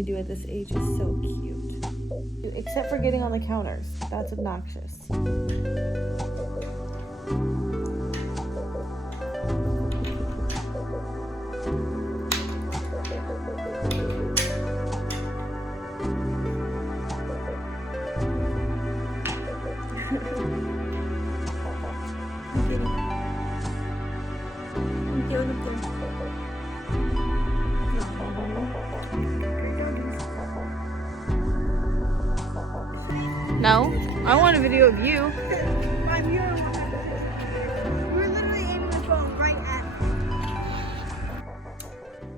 they do at this age is so cute. Except for getting on the counters. That's obnoxious. No, I want a video of you. I'm your We're literally aiming the phone right at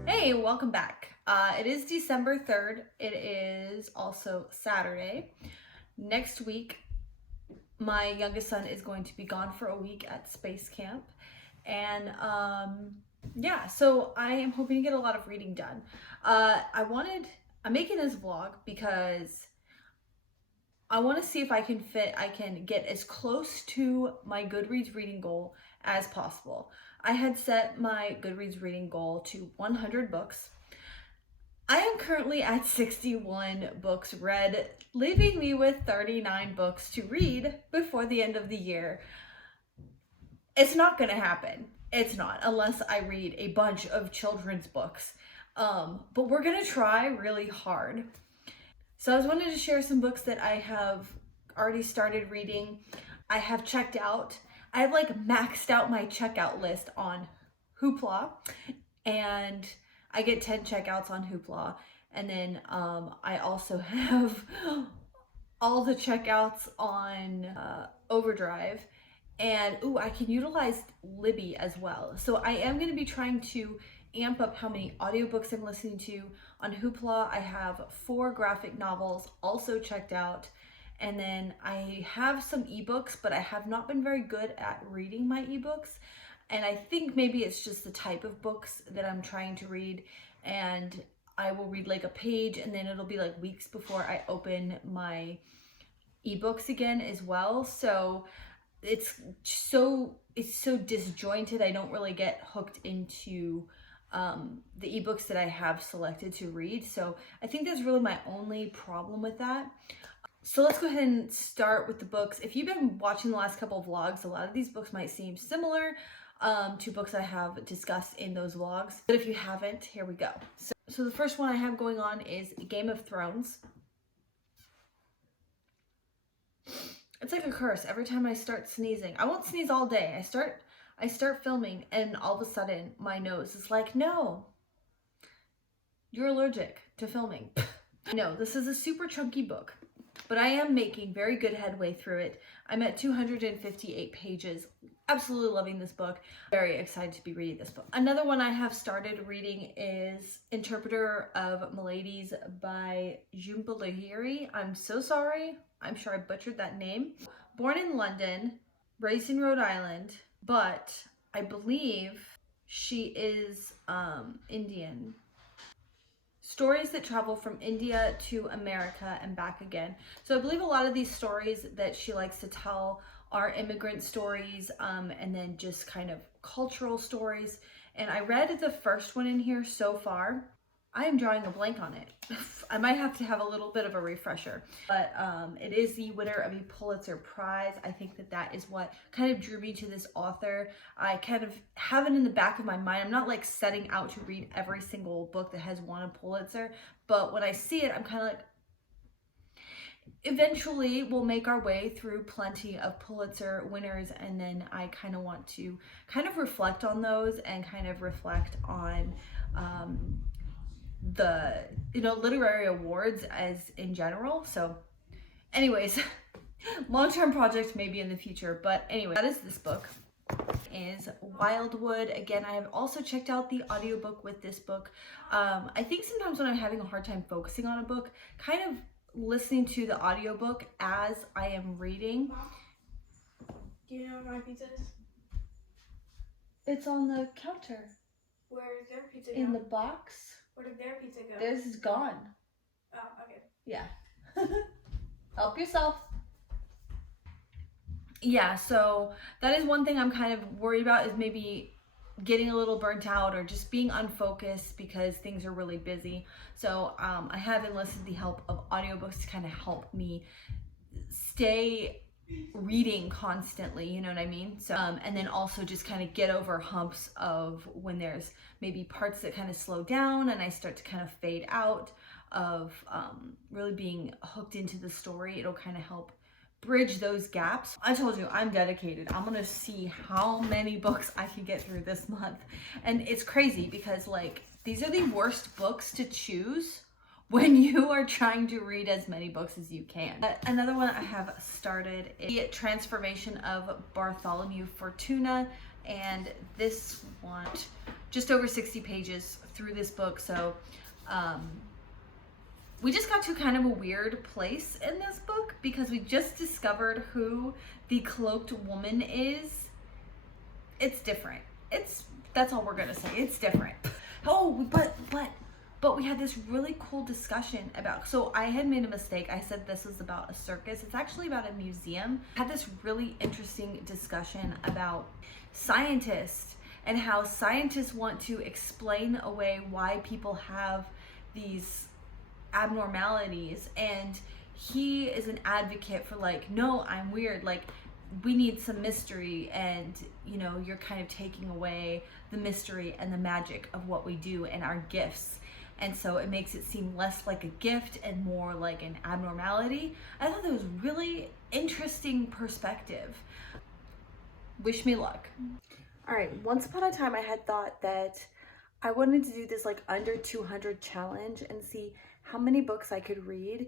me. Hey, welcome back. It is December 3rd. It is also Saturday. Next week, my youngest son is going to be gone for a week at space camp. And yeah, so I am hoping to get a lot of reading done. I'm making this vlog because I want to see if I can get as close to my Goodreads reading goal as possible. I had set my Goodreads reading goal to 100 books. I am currently at 61 books read, leaving me with 39 books to read before the end of the year. It's not gonna happen. It's not, unless I read a bunch of children's books. But we're gonna try really hard. So I was wanting to share some books that I have already started reading. I have checked out. I have like maxed out my checkout list on Hoopla, and I get 10 checkouts on Hoopla. And then I also have all the checkouts on Overdrive. And I can utilize Libby as well. So I am going to be trying to amp up how many audiobooks I'm listening to. On Hoopla, I have 4 graphic novels also checked out. And then I have some ebooks, but I have not been very good at reading my ebooks. And I think maybe it's just the type of books that I'm trying to read. And I will read like a page, and then it'll be like weeks before I open my ebooks again as well. So it's so disjointed. I don't really get hooked into the ebooks that I have selected to read. So I think that's really my only problem with that. So let's go ahead and start with the books. If you've been watching the last couple of vlogs, a lot of these books might seem similar to books I have discussed in those vlogs. But if you haven't, here we go. So the first one I have going on is Game of Thrones. It's like a curse. Every time I start sneezing, I won't sneeze all day. I start filming, and all of a sudden my nose is like, no, you're allergic to filming. No, this is a super chunky book, but I am making very good headway through it. I'm at 258 pages. Absolutely loving this book. Very excited to be reading this book. Another one I have started reading is Interpreter of Miladies by Jhumpa Lahiri. I'm so sorry. I'm sure I butchered that name. Born in London, raised in Rhode Island, but I believe she is Indian. Stories that travel from India to America and back again. So I believe a lot of these stories that she likes to tell are immigrant stories, and then just kind of cultural stories. And I read the first one in here so far. I am drawing a blank on it. I might have to have a little bit of a refresher, but it is the winner of a Pulitzer Prize. I think that is what kind of drew me to this author. I kind of have it in the back of my mind. I'm not like setting out to read every single book that has won a Pulitzer, but when I see it, I'm kind of like, eventually we'll make our way through plenty of Pulitzer winners, and then I kind of want to kind of reflect on those and kind of reflect on the literary awards as in general. So anyways, long-term project maybe in the future, but anyway, that is this book. Is Wildwood. Again, I have also checked out the audiobook with this book. I think sometimes when I'm having a hard time focusing on a book, kind of listening to the audiobook as I am reading. Do you know where my pizza is? It's on the counter. Where is their pizza in go? the box. Where did their pizza go? This is gone. Oh, okay. Yeah. Help yourself. Yeah, so that is one thing I'm kind of worried about, is maybe getting a little burnt out or just being unfocused because things are really busy. So I have enlisted the help of audiobooks to kind of help me stay reading constantly, you know what I mean? So and then also just kind of get over humps of when there's maybe parts that kind of slow down and I start to kind of fade out of really being hooked into the story. It'll kind of help bridge those gaps. I told you I'm dedicated. I'm gonna see how many books I can get through this month. And it's crazy because like these are the worst books to choose when you are trying to read as many books as you can. Another one I have started is The Transformation of Bartholomew Fortuna, and this one, just over 60 pages through this book. So we just got to kind of a weird place in this book because we just discovered who the cloaked woman is. It's different. That's all we're gonna say. It's different. Oh, but we had this really cool discussion about, so I had made a mistake. I said this was about a circus. It's actually about a museum. I had this really interesting discussion about scientists and how scientists want to explain away why people have these abnormalities. And he is an advocate for like, no, I'm weird. Like, we need some mystery, and you know, you're kind of taking away the mystery and the magic of what we do and our gifts. And so it makes it seem less like a gift and more like an abnormality. I thought that was really interesting perspective. Wish me luck. All right, once upon a time I had thought that I wanted to do this like under 200 challenge and see how many books I could read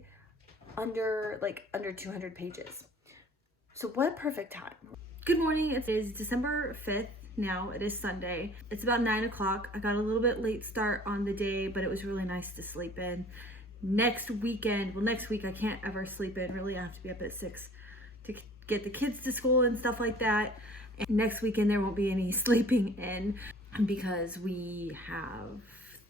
under 200 pages. So what a perfect time. Good morning, it is December 5th. Now it is Sunday. It's about 9 o'clock. I got a little bit late start on the day, but it was really nice to sleep in. Next week I can't ever sleep in. Really, I have to be up at 6 to get the kids to school and stuff like that. And next weekend there won't be any sleeping in because we have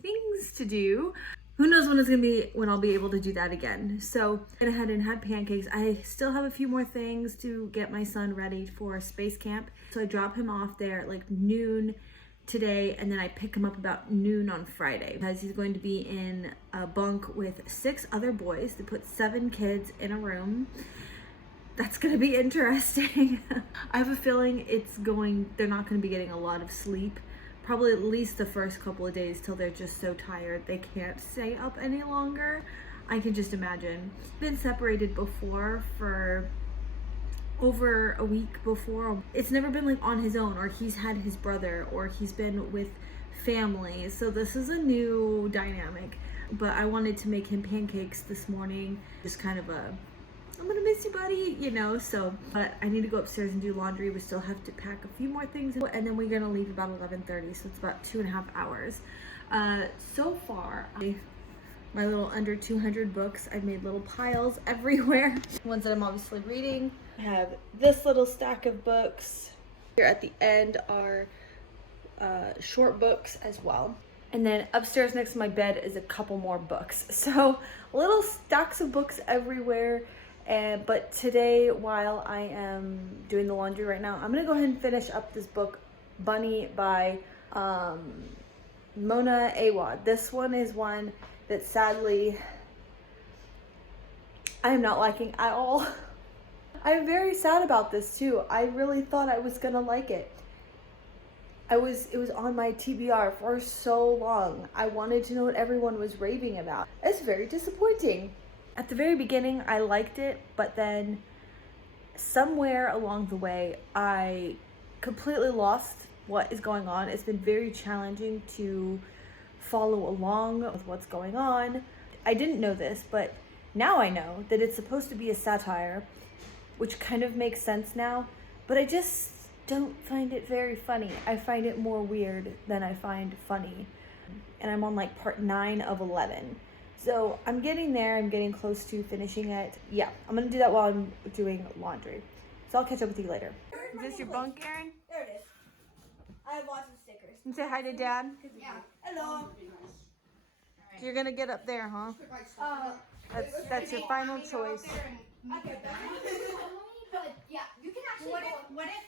things to do. Who knows when I'll be able to do that again. So I went ahead and had pancakes. I still have a few more things to get my son ready for space camp. So I drop him off there at like noon today, and then I pick him up about noon on Friday because he's going to be in a bunk with 6 other boys. They put 7 kids in a room. That's gonna be interesting. I have a feeling they're not gonna be getting a lot of sleep. Probably at least the first couple of days till they're just so tired they can't stay up any longer. I can just imagine. Been separated before for over a week before. It's never been like on his own, or he's had his brother, or he's been with family. So this is a new dynamic. But I wanted to make him pancakes this morning. Just kind of I'm gonna miss you, buddy, you know. So but I need to go upstairs and do laundry. We still have to pack a few more things, and then we're gonna leave about 11:30, so it's about 2.5 hours. So far my little under 200 books, I've made little piles everywhere. Ones that I'm obviously reading. I have this little stack of books. Here at the end are short books as well. And then upstairs next to my bed is a couple more books. So little stacks of books everywhere. But today, while I am doing the laundry right now, I'm gonna go ahead and finish up this book, Bunny by Mona Awad. This one is one that sadly I am not liking at all. I'm very sad about this too. I really thought I was gonna like it. It was on my TBR for so long. I wanted to know what everyone was raving about. It's very disappointing. At the very beginning, I liked it, but then somewhere along the way, I completely lost what is going on. It's been very challenging to follow along with what's going on. I didn't know this, but now I know that it's supposed to be a satire, which kind of makes sense now, but I just don't find it very funny. I find it more weird than I find funny. And I'm on like part 9 of 11. So I'm getting there. I'm getting close to finishing it. Yeah, I'm gonna do that while I'm doing laundry. So I'll catch up with you later. Is this your bunk, Aaron? There it is. I have lots of stickers. And say hi to Dad. Yeah. Hello. So you're gonna get up there, huh? That's your final choice. Okay, but yeah, you can actually. What if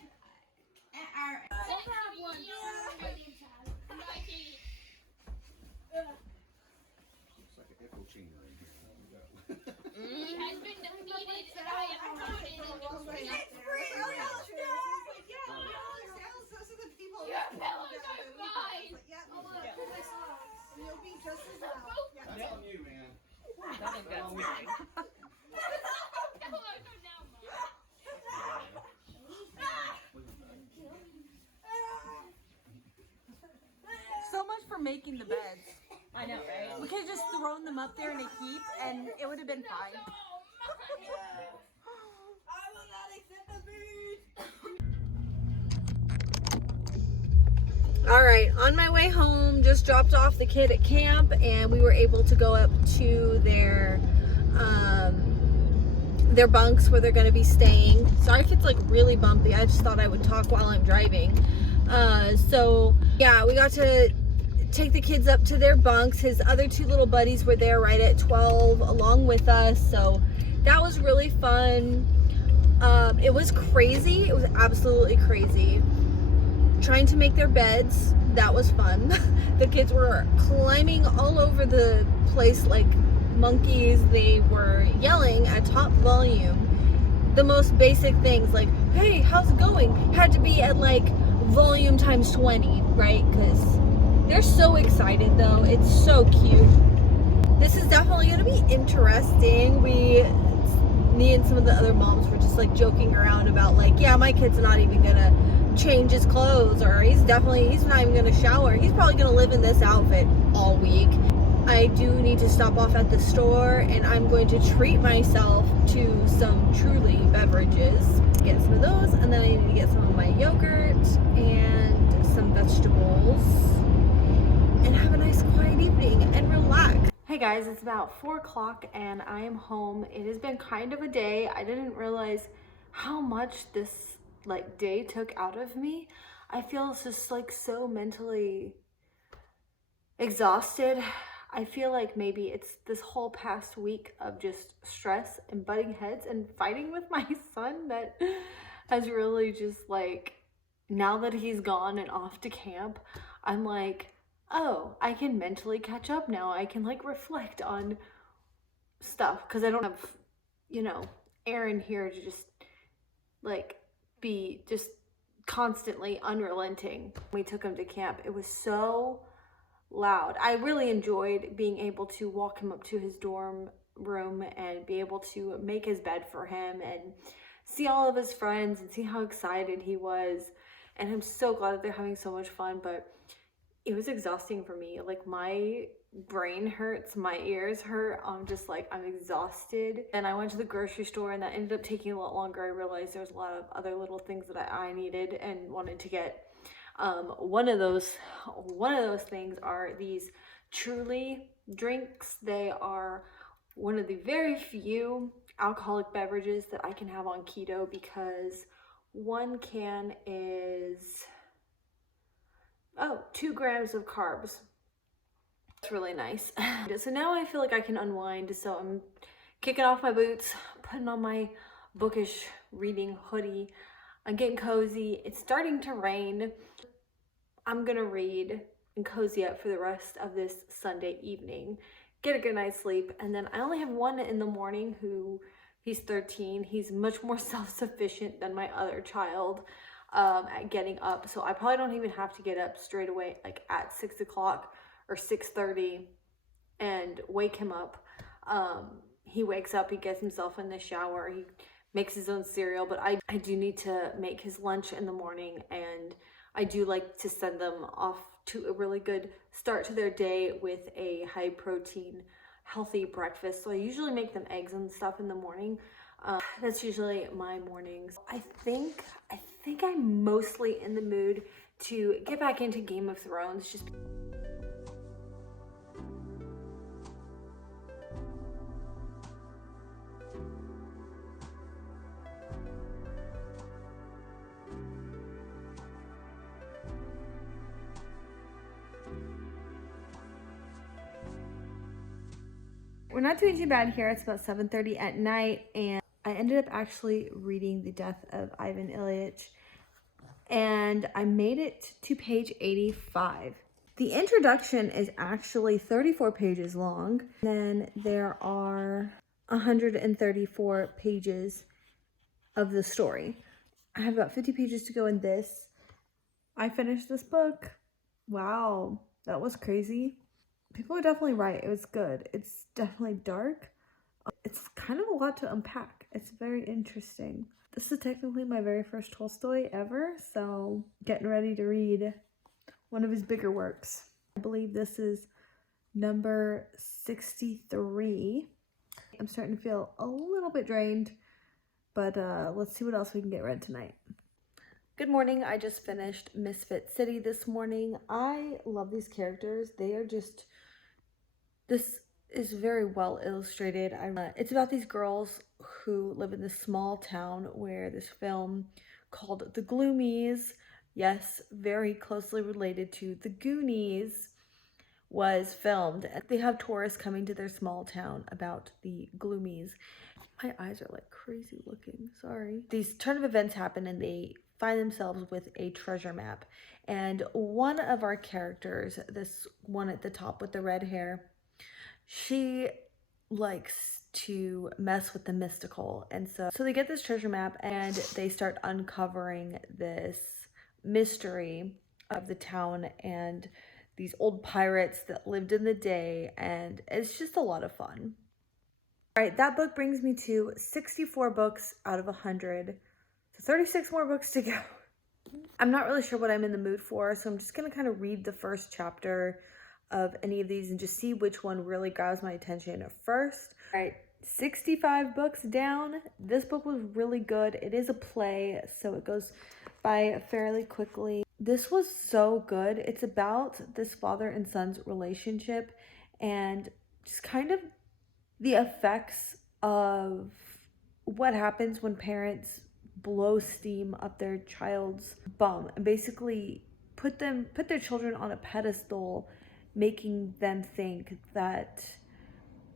our? like, It's free. oh, no, true. He's like, yeah, Oh, those are the people. your pillows are mine. Like, yeah, and you'll be just as loud. Yeah. That's on you, man. That'll get scary. Pillows are now mine. So much for making the beds. I know, right? We could have just thrown them up there in a heap and it would have been fine. I will not accept the food. All right, on my way home, just dropped off the kid at camp and we were able to go up to their bunks where they're going to be staying. Sorry if it's like really bumpy. I just thought I would talk while I'm driving. So yeah, we got to take the kids up to their bunks. His other two little buddies were there right at 12 along with us. So that was really fun. It was crazy. It was absolutely crazy. Trying to make their beds, that was fun. The kids were climbing all over the place like monkeys. They were yelling at top volume the most basic things like, hey, how's it going? Had to be at like volume times 20, right? Because they're so excited though. It's so cute. This is definitely going to be interesting. Me and some of the other moms were just like joking around about like, yeah, my kid's not even gonna change his clothes, or he's not even gonna shower. He's probably gonna live in this outfit all week. I do need to stop off at the store and I'm going to treat myself to some Truly beverages. Get some of those, and then I need to get some of my yogurt and some vegetables and have a nice quiet evening and relax. Hey guys, it's about 4 o'clock and I am home. It has been kind of a day. I didn't realize how much this like day took out of me. I feel just like so mentally exhausted. I feel like maybe it's this whole past week of just stress and butting heads and fighting with my son that has really just like, now that he's gone and off to camp, I'm like, oh, I can mentally catch up now. I can like reflect on stuff because I don't have, you know, Aaron here to just like be just constantly unrelenting. We took him to camp. It was so loud. I really enjoyed being able to walk him up to his dorm room and be able to make his bed for him and see all of his friends and see how excited he was. And I'm so glad that they're having so much fun, but it was exhausting for me. Like my brain hurts, my ears hurt. I'm just like, I'm exhausted. And I went to the grocery store and that ended up taking a lot longer. I realized there's a lot of other little things that I needed and wanted to get. One of those things are these Truly drinks. They are one of the very few alcoholic beverages that I can have on keto because one can is 2 grams of carbs. It's really nice. So now I feel like I can unwind. So I'm kicking off my boots, putting on my bookish reading hoodie. I'm getting cozy. It's starting to rain. I'm gonna read and cozy up for the rest of this Sunday evening. Get a good night's sleep. And then I only have one in the morning who, he's 13. He's much more self-sufficient than my other child at getting up. So I probably don't even have to get up straight away like at 6 o'clock or 6:30 and wake him up. He wakes up, he gets himself in the shower, he makes his own cereal, but I do need to make his lunch in the morning, and I do like to send them off to a really good start to their day with a high protein, healthy breakfast. So I usually make them eggs and stuff in the morning. That's usually my mornings. I think I'm mostly in the mood to get back into Game of Thrones. Just we're not doing too bad here. It's about 7:30 at night, and I ended up actually reading The Death of Ivan Ilyich, and I made it to page 85. The introduction is actually 34 pages long. Then there are 134 pages of the story. I have about 50 pages to go in this. I finished this book. Wow, that was crazy. People are definitely right. It was good. It's definitely dark. It's kind of a lot to unpack. It's very interesting. This is technically my very first Tolstoy ever, so getting ready to read one of his bigger works. I believe this is number 63. I'm starting to feel a little bit drained, but let's see what else we can get read tonight. Good morning. I just finished Misfit City this morning. I love these characters. They are just, this is very well illustrated. It's about these girls who live in this small town where this film called The Gloomies, yes, very closely related to The Goonies, was filmed. They have tourists coming to their small town about the Gloomies. My eyes are like crazy looking, sorry. These turn of events happen and they find themselves with a treasure map. And one of our characters, this one at the top with the red hair, she likes to mess with the mystical. And so they get this treasure map and they start uncovering this mystery of the town and these old pirates that lived in the day, and it's just a lot of fun. All right, that book brings me to 64 books out of 100. So 36 more books to go. I'm not really sure what I'm in the mood for, so I'm just gonna kind of read the first chapter of any of these and just see which one really grabs my attention first. All right, 65 books down. This book was really good. It is a play, so it goes by fairly quickly. This was so good. It's about this father and son's relationship and just kind of the effects of what happens when parents blow steam up their child's bum and basically put their children on a pedestal, making them think that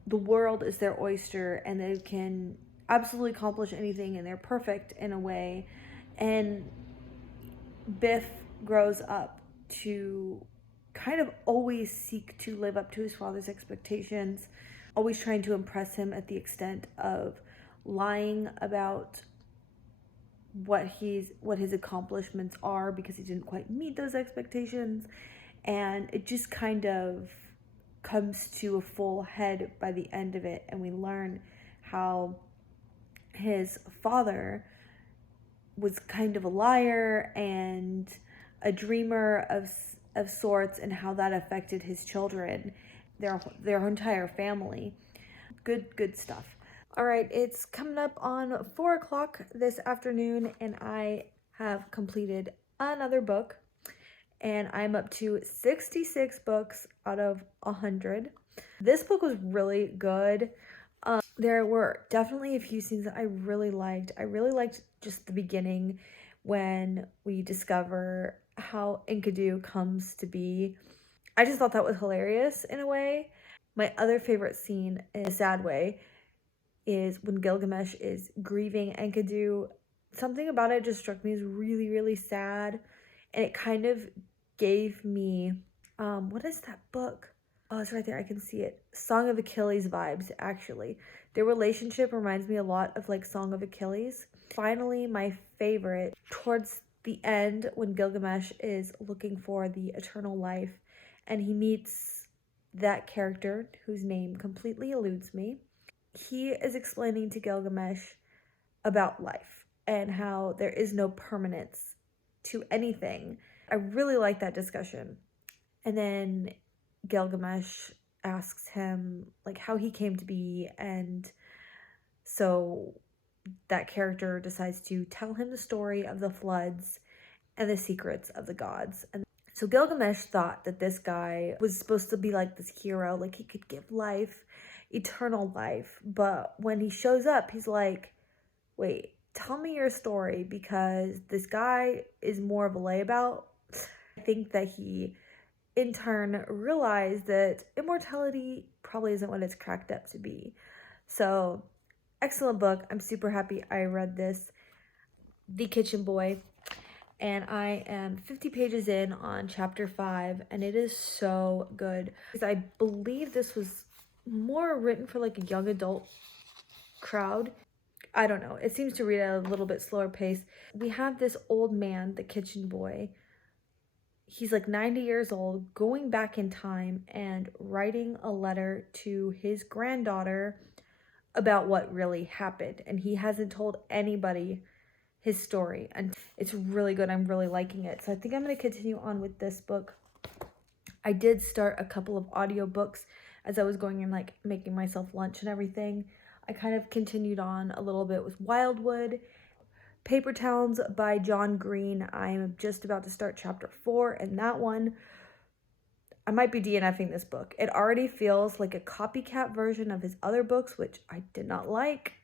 the world is their oyster and they can absolutely accomplish anything and they're perfect in a way. And Biff grows up to kind of always seek to live up to his father's expectations, always trying to impress him at the extent of lying about what his accomplishments are because he didn't quite meet those expectations. And it just kind of comes to a full head by the end of it, and we learn how his father was kind of a liar and a dreamer of sorts, and how that affected his children, their entire family. Good stuff. All right, it's coming up on 4 o'clock this afternoon, and I have completed another book, and I'm up to 66 books out of 100. This book was really good. There were definitely a few scenes that I really liked. I really liked just the beginning when we discover how Enkidu comes to be. I just thought that was hilarious in a way. My other favorite scene, in a sad way, is when Gilgamesh is grieving Enkidu. Something about it just struck me as really, really sad. And it kind of gave me, what is that book? Oh, it's right there. I can see it. Song of Achilles vibes, actually. Their relationship reminds me a lot of like Song of Achilles. Finally, my favorite, towards the end when Gilgamesh is looking for the eternal life and he meets that character whose name completely eludes me. He is explaining to Gilgamesh about life and how there is no permanence to anything. I really like that discussion. And then Gilgamesh asks him like how he came to be, and so that character decides to tell him the story of the floods and the secrets of the gods. And so Gilgamesh thought that this guy was supposed to be like this hero, like he could give life, eternal life. But when he shows up, he's like, wait, tell me your story, because this guy is more of a layabout. I think that he in turn realized that immortality probably isn't what it's cracked up to be. So, excellent book. I'm super happy I read this. The Kitchen Boy. And I am 50 pages in on chapter 5, and it is so good. Because I believe this was more written for like a young adult crowd. I don't know. It seems to read at a little bit slower pace. We have this old man, the kitchen boy. He's like 90 years old, going back in time and writing a letter to his granddaughter about what really happened. And he hasn't told anybody his story. And it's really good. I'm really liking it. So I think I'm going to continue on with this book. I did start a couple of audiobooks as I was going and like making myself lunch and everything. I kind of continued on a little bit with Wildwood. Paper Towns by John Green. I'm just about to start chapter 4, and that one, I might be DNFing this book. It already feels like a copycat version of his other books, which I did not like.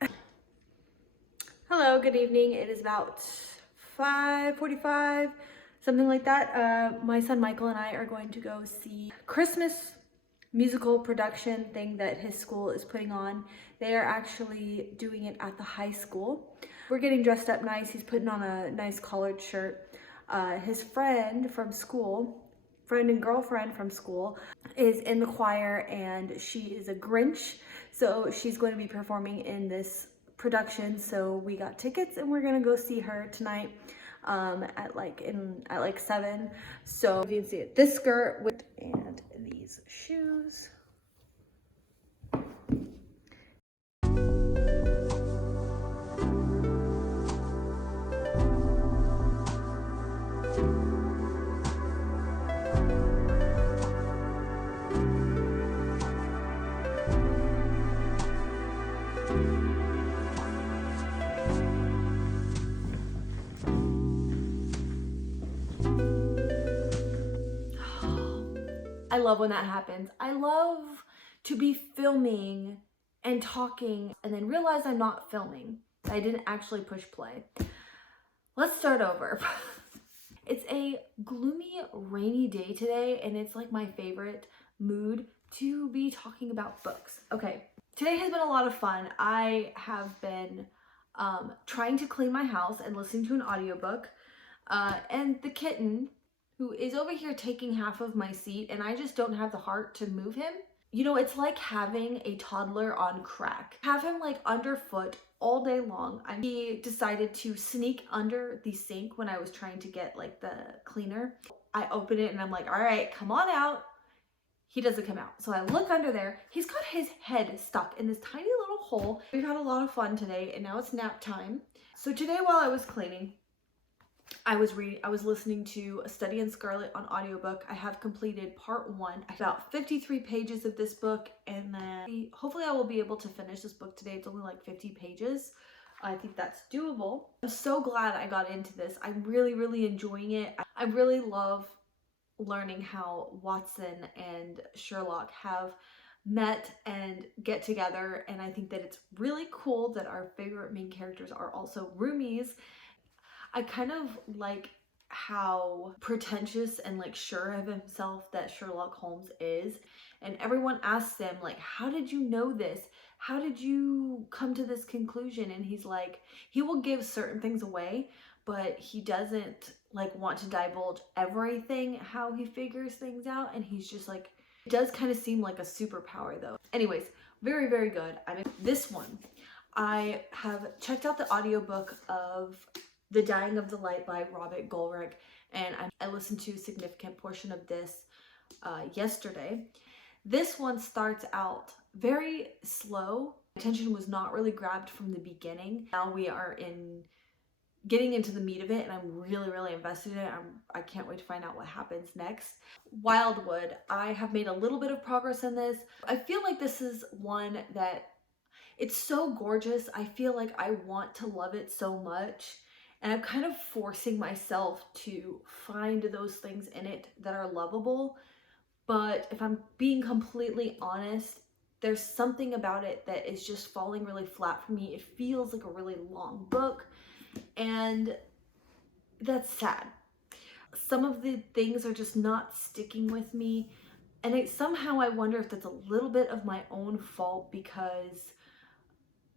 Hello, good evening. It is about 5:45, something like that. My son Michael and I are going to go see Christmas musical production thing that his school is putting on. They are actually doing it at the high school. We're getting dressed up nice. He's putting on a nice collared shirt. His friend from school, friend and girlfriend from school, is in the choir, and she is a Grinch. So she's going to be performing in this production. So we got tickets and we're gonna go see her tonight at like 7. So if you can see it, this skirt with and these shoes. I love when that happens. I love to be filming and talking and then realize I'm not filming. I didn't actually push play. Let's start over. It's a gloomy, rainy day today, and it's like my favorite mood to be talking about books. Okay, today has been a lot of fun. I have been trying to clean my house and listening to an audiobook, and the kitten, who is over here taking half of my seat, and I just don't have the heart to move him. You know, it's like having a toddler on crack. Have him like underfoot all day long. He decided to sneak under the sink when I was trying to get like the cleaner. I open it and I'm like, all right, come on out. He doesn't come out. So I look under there. He's got his head stuck in this tiny little hole. We've had a lot of fun today, and now it's nap time. So today while I was cleaning, I was listening to A Study in Scarlet on audiobook. I have completed part 1, about 53 pages of this book, and then hopefully I will be able to finish this book today. It's only like 50 pages. I think that's doable. I'm so glad I got into this. I'm really, really enjoying it. I really love learning how Watson and Sherlock have met and get together, and I think that it's really cool that our favorite main characters are also roomies. I kind of like how pretentious and like sure of himself that Sherlock Holmes is, and everyone asks him like, how did you know this? How did you come to this conclusion? And he's like, he will give certain things away, but he doesn't like want to divulge everything how he figures things out, and he's just like, it does kind of seem like a superpower though. Anyways, very, very good. I mean, this one, I have checked out the audiobook of The Dying of the Light by Robert Goldrick, and I listened to a significant portion of this yesterday. This one starts out very slow. Attention was not really grabbed from the beginning. Now we are getting into the meat of it, and I'm really, really invested in it. I can't wait to find out what happens next. Wildwood, I have made a little bit of progress in this. I feel like this is one that it's so gorgeous. I feel like I want to love it so much. And I'm kind of forcing myself to find those things in it that are lovable. But if I'm being completely honest, there's something about it that is just falling really flat for me. It feels like a really long book, and that's sad. Some of the things are just not sticking with me, and somehow I wonder if that's a little bit of my own fault, because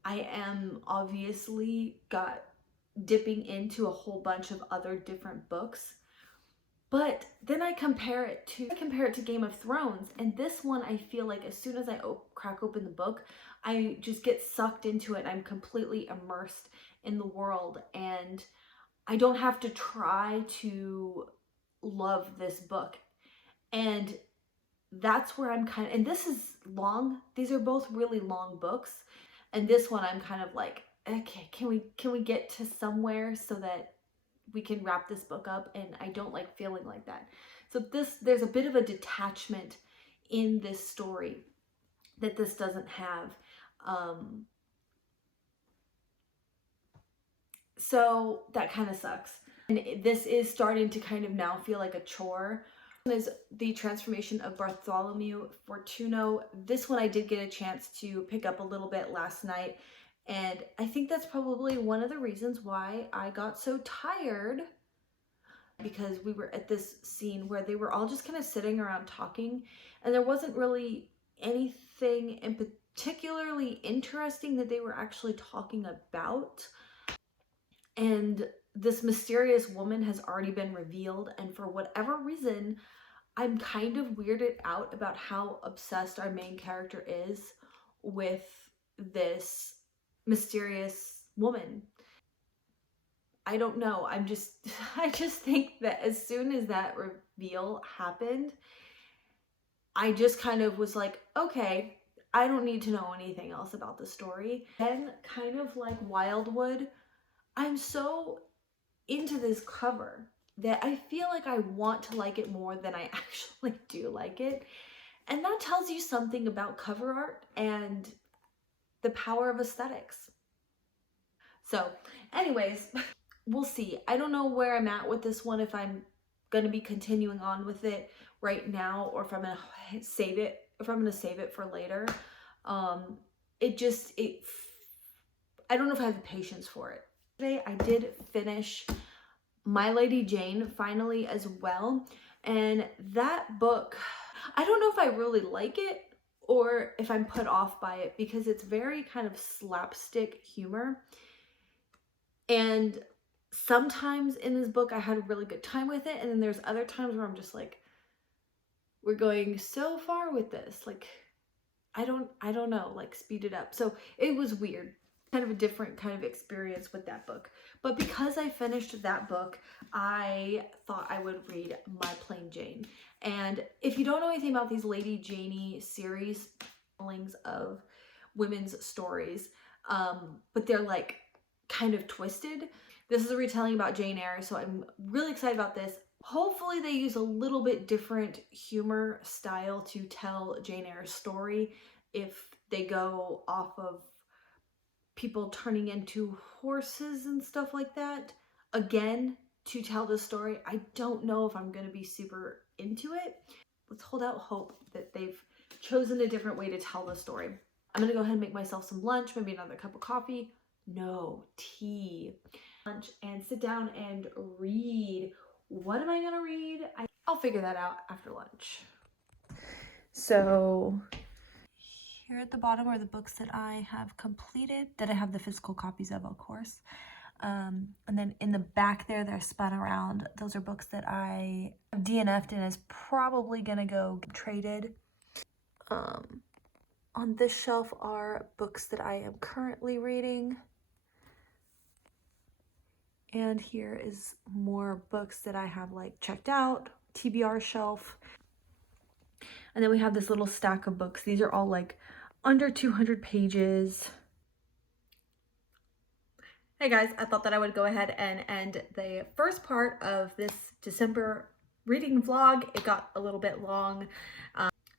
I am obviously dipping into a whole bunch of other different books. But then I compare it to Game of Thrones, and this one I feel like as soon as I crack open the book, I just get sucked into it. I'm completely immersed in the world, and I don't have to try to love this book. And that's where I'm kind of, and this is long. These are both really long books. And this one I'm kind of like, okay, can we get to somewhere so that we can wrap this book up? And I don't like feeling like that. So there's a bit of a detachment in this story that this doesn't have. So that kind of sucks. And this is starting to kind of now feel like a chore. Is the transformation of Bartholomew Fortuno. This one I did get a chance to pick up a little bit last night, and I think that's probably one of the reasons why I got so tired, because we were at this scene where they were all just kind of sitting around talking, and there wasn't really anything in particularly interesting that they were actually talking about. And this mysterious woman has already been revealed, and for whatever reason, I'm kind of weirded out about how obsessed our main character is with this mysterious woman. I don't know. I just think that as soon as that reveal happened, I just kind of was like, okay, I don't need to know anything else about the story. Then, kind of like Wildwood, I'm so into this cover that I feel like I want to like it more than I actually do like it. And that tells you something about cover art and the power of aesthetics. So anyways, we'll see. I don't know where I'm at with this one, if I'm going to be continuing on with it right now, or if I'm going to save it for later. I don't know if I have the patience for it. Today I did finish My Lady Jane finally as well, and that book, I don't know if I really like it or if I'm put off by it, because it's very kind of slapstick humor, and sometimes in this book I had a really good time with it, and then there's other times where I'm just like, we're going so far with this, like I don't know, like speed it up. So it was weird, kind of a different kind of experience with that book. But because I finished that book, I thought I would read My Plain Jane. And if you don't know anything about these Lady Janey series, tellings of women's stories, but they're like kind of twisted. This is a retelling about Jane Eyre, so I'm really excited about this. Hopefully they use a little bit different humor style to tell Jane Eyre's story, if they go off of people turning into horses and stuff like that again to tell the story. I don't know if I'm going to be super into it. Let's hold out hope that they've chosen a different way to tell the story. I'm going to go ahead and make myself some lunch, maybe another cup of coffee. No, tea. Lunch, and sit down and read. What am I going to read? I'll figure that out after lunch. So here at the bottom are the books that I have completed, that I have the physical copies of course. And then in the back there, they're spun around. Those are books that I have DNF'd and is probably gonna go get traded. On this shelf are books that I am currently reading. And here is more books that I have like checked out, TBR shelf. And then we have this little stack of books. These are all like under 200 pages. Hey guys, I thought that I would go ahead and end the first part of this December reading vlog. It got a little bit long.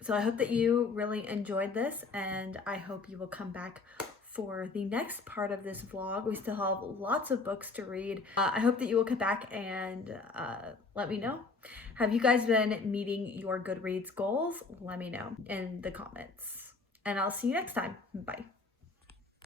So I hope that you really enjoyed this, and I hope you will come back for the next part of this vlog. We still have lots of books to read. I hope that you will come back and let me know. Have you guys been meeting your Goodreads goals? Let me know in the comments. And I'll see you next time. Bye.